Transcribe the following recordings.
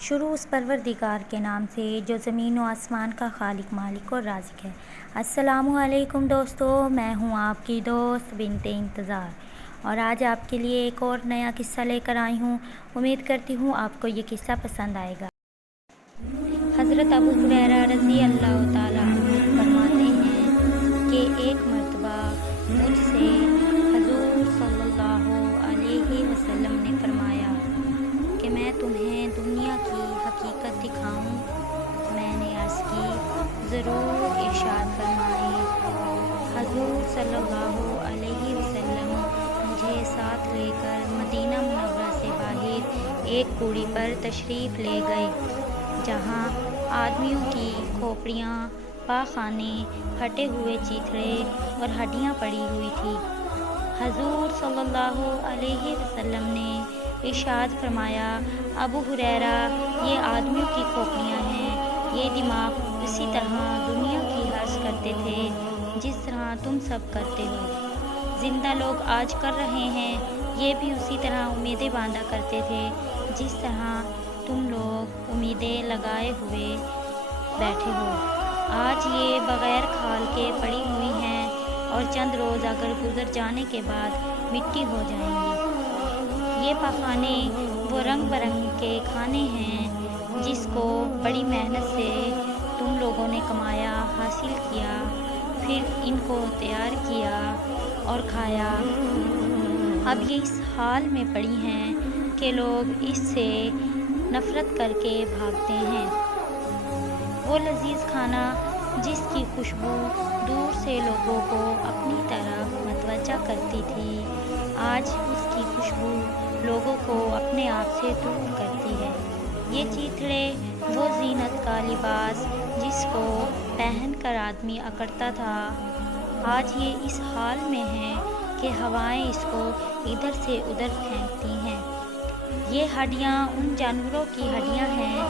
شروع اس پروردگار کے نام سے جو زمین و آسمان کا خالق مالک اور رازق ہے۔ السلام علیکم دوستو، میں ہوں آپ کی دوست بنت انتظار، اور آج آپ کے لیے ایک اور نیا قصہ لے کر آئی ہوں۔ امید کرتی ہوں آپ کو یہ قصہ پسند آئے گا۔ حضرت ابو ہریرہ رضی اللہ تعالیٰ عنہ فرماتے ہیں کہ ایک مرتبہ مجھ سے حضور صلی اللہ علیہ وسلم نے فرمایا کہ میں تمہیں دنیا کی حقیقت دکھاؤں؟ میں نے عرض کی، ضرور، ارشاد فرمائیں۔ حضور صلی اللہ علیہ وسلم مجھے ساتھ لے کر مدینہ منورہ سے باہر ایک کوڑی پر تشریف لے گئے، جہاں آدمیوں کی کھوپڑیاں، پاخانے، پھٹے ہوئے چیتھڑے اور ہڈیاں پڑی ہوئی تھی۔ حضور صلی اللہ علیہ وسلم نے ارشاد فرمایا، ابو ہریرہ، یہ آدمیوں کی کھوپڑیاں ہیں، یہ دماغ اسی طرح دنیا کی حرث کرتے تھے جس طرح تم سب کرتے ہو۔ زندہ لوگ آج کر رہے ہیں، یہ بھی اسی طرح امیدیں باندھا کرتے تھے جس طرح تم لوگ امیدیں لگائے ہوئے بیٹھے ہو۔ آج یہ بغیر کھال کے پڑی ہوئی ہیں اور چند روز اگر گزر جانے کے بعد مٹی ہو جائیں گی۔ یہ پاخانے وہ رنگ برنگ کے کھانے ہیں جس کو بڑی محنت سے تم لوگوں نے کمایا، حاصل کیا، پھر ان کو تیار کیا اور کھایا۔ اب یہ اس حال میں پڑی ہیں کہ لوگ اس سے نفرت کر کے بھاگتے ہیں۔ وہ لذیذ کھانا جس کی خوشبو دور سے لوگوں کو اپنی طرف متوجہ کرتی تھی، آج اس کی خوشبو لوگوں کو اپنے آپ سے دور کرتی ہے۔ یہ چیتھڑے وہ زینت کا لباس جس کو پہن کر آدمی اکڑتا تھا، آج یہ اس حال میں ہیں کہ ہوائیں اس کو ادھر سے ادھر پھینکتی ہیں۔ یہ ہڈیاں ان جانوروں کی ہڈیاں ہیں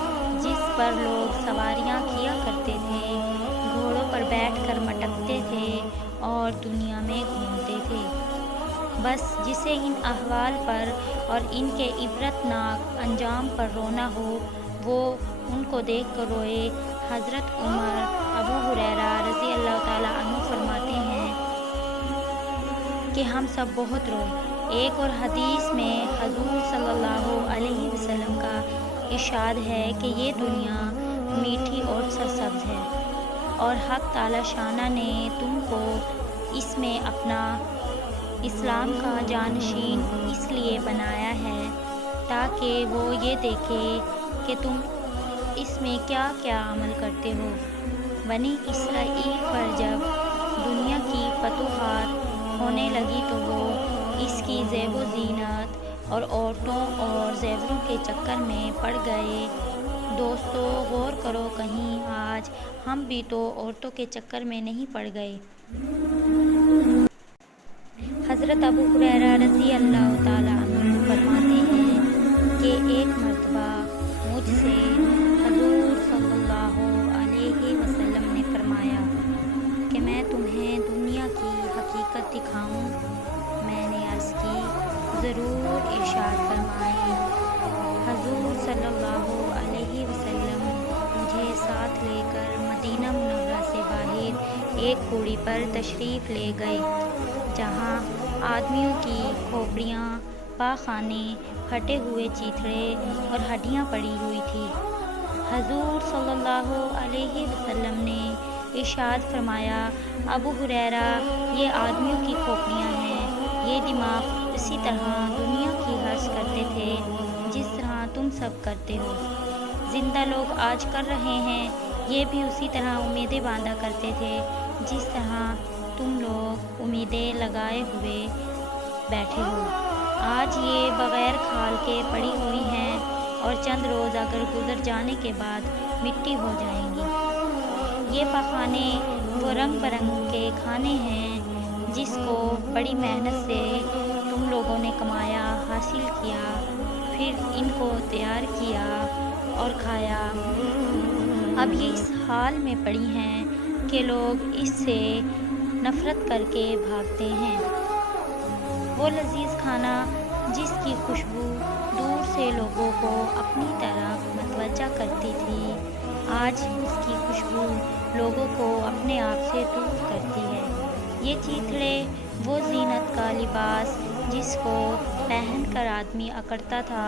جس پر لوگ سواریاں کیا کرتے تھے، گھوڑوں پر بیٹھ کر مٹکتے تھے اور دنیا میں گھومتے تھے۔ بس جسے ان احوال پر اور ان کے عبرت ناک انجام پر رونا ہو، وہ ان کو دیکھ کر روئے۔ حضرت عمر ابو ہریرہ رضی اللہ تعالیٰ عنہ فرماتے ہیں کہ ہم سب بہت روئے۔ ایک اور حدیث میں حضور صلی اللہ علیہ وسلم کا ارشاد ہے کہ یہ دنیا میٹھی اور سرسبز ہے، اور حق تعالیٰ شانہ نے تم کو اس میں اپنا اسلام کا جانشین اس لیے بنایا ہے تاکہ وہ یہ دیکھے کہ تم اس میں کیا کیا عمل کرتے ہو۔ بنی اسرائیل پر جب دنیا کی فتوحات ہونے لگی تو وہ اس کی زیب و زینت اور عورتوں اور زیوروں کے چکر میں پڑ گئے۔ دوستو، غور کرو، کہیں آج ہم بھی تو عورتوں کے چکر میں نہیں پڑ گئے؟ حضرت ابو ہریرہ رضی اللہ تعالیٰ عنہ فرماتے ہیں کہ ایک مرتبہ مجھ سے حضور صلی اللہ علیہ وسلم نے فرمایا کہ میں تمہیں دنیا کی حقیقت دکھاؤں؟ میں نے عرض کی، ضرور، ارشاد فرمائیں۔ حضور صلی اللہ علیہ وسلم مجھے ساتھ لے کر مدینہ منورہ سے باہر ایک کوڑی پر تشریف لے گئے، جہاں آدمیوں کی کھوپڑیاں، پاخانے، پھٹے ہوئے چیتھڑے اور ہڈیاں پڑی ہوئی تھی۔ حضور صلی اللہ علیہ وسلم نے ارشاد فرمایا، ابو ہریرہ، یہ آدمیوں کی کھوپڑیاں ہیں، یہ دماغ اسی طرح دنیا کی حرث کرتے تھے جس طرح تم سب کرتے ہو۔ زندہ لوگ آج کر رہے ہیں، یہ بھی اسی طرح امیدیں باندھا کرتے تھے جس طرح تم لوگ امیدیں لگائے ہوئے بیٹھے ہو۔ آج یہ بغیر کھال کے پڑی ہوئی ہیں اور چند روز اگر گزر جانے کے بعد مٹی ہو جائیں گی۔ یہ پاخانے وہ رنگ برنگ کے کھانے ہیں جس کو بڑی محنت سے تم لوگوں نے کمایا، حاصل کیا، پھر ان کو تیار کیا اور کھایا۔ اب یہ اس حال میں پڑی ہیں کہ لوگ اس سے نفرت کر کے بھاگتے ہیں۔ وہ لذیذ کھانا جس کی خوشبو دور سے لوگوں کو اپنی طرف متوجہ آج اس کی خوشبو لوگوں کو اپنے آپ سے دور کرتی ہے۔ یہ چیتھڑے وہ زینت کا لباس جس کو پہن کر آدمی اکڑتا تھا،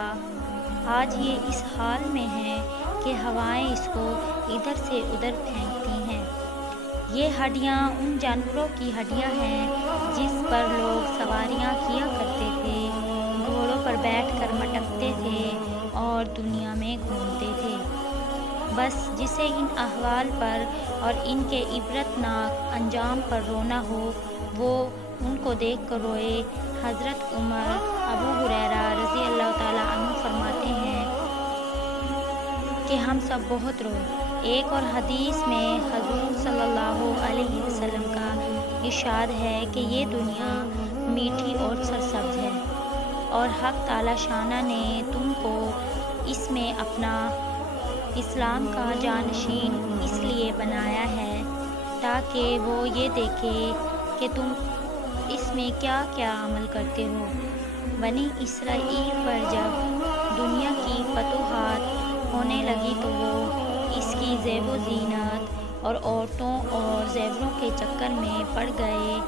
آج یہ اس حال میں ہے کہ ہوائیں اس کو ادھر سے ادھر پھینکتی ہیں۔ یہ ہڈیاں ان جانوروں کی ہڈیاں ہیں جس پر لوگ سواریاں کیا کرتے تھے، گھوڑوں پر بیٹھ کر مٹکتے تھے اور دنیا میں گھومتے تھے۔ بس جسے ان احوال پر اور ان کے عبرت ناک انجام پر رونا ہو، وہ ان کو دیکھ کر روئے۔ حضرت عمر ابو ہریرہ رضی اللہ تعالیٰ عنہ فرماتے ہیں کہ ہم سب بہت روئے۔ ایک اور حدیث میں حضور صلی اللہ علیہ وسلم کا ارشاد ہے کہ یہ دنیا میٹھی اور سرسبز ہے، اور حق تعالیٰ شانہ نے تم کو اس میں اپنا اسلام کا جانشین اس لیے بنایا ہے تاکہ وہ یہ دیکھے کہ تم اس میں کیا کیا عمل کرتے ہو۔ بنی اسرائیل پر جب دنیا کی فتوحات ہونے لگی تو وہ اس کی زیب و زینت اور عورتوں اور زیوروں کے چکر میں پڑ گئے۔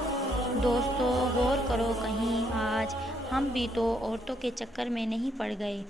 دوستو، غور کرو کہیں آج ہم بھی تو عورتوں کے چکر میں نہیں پڑ گئے۔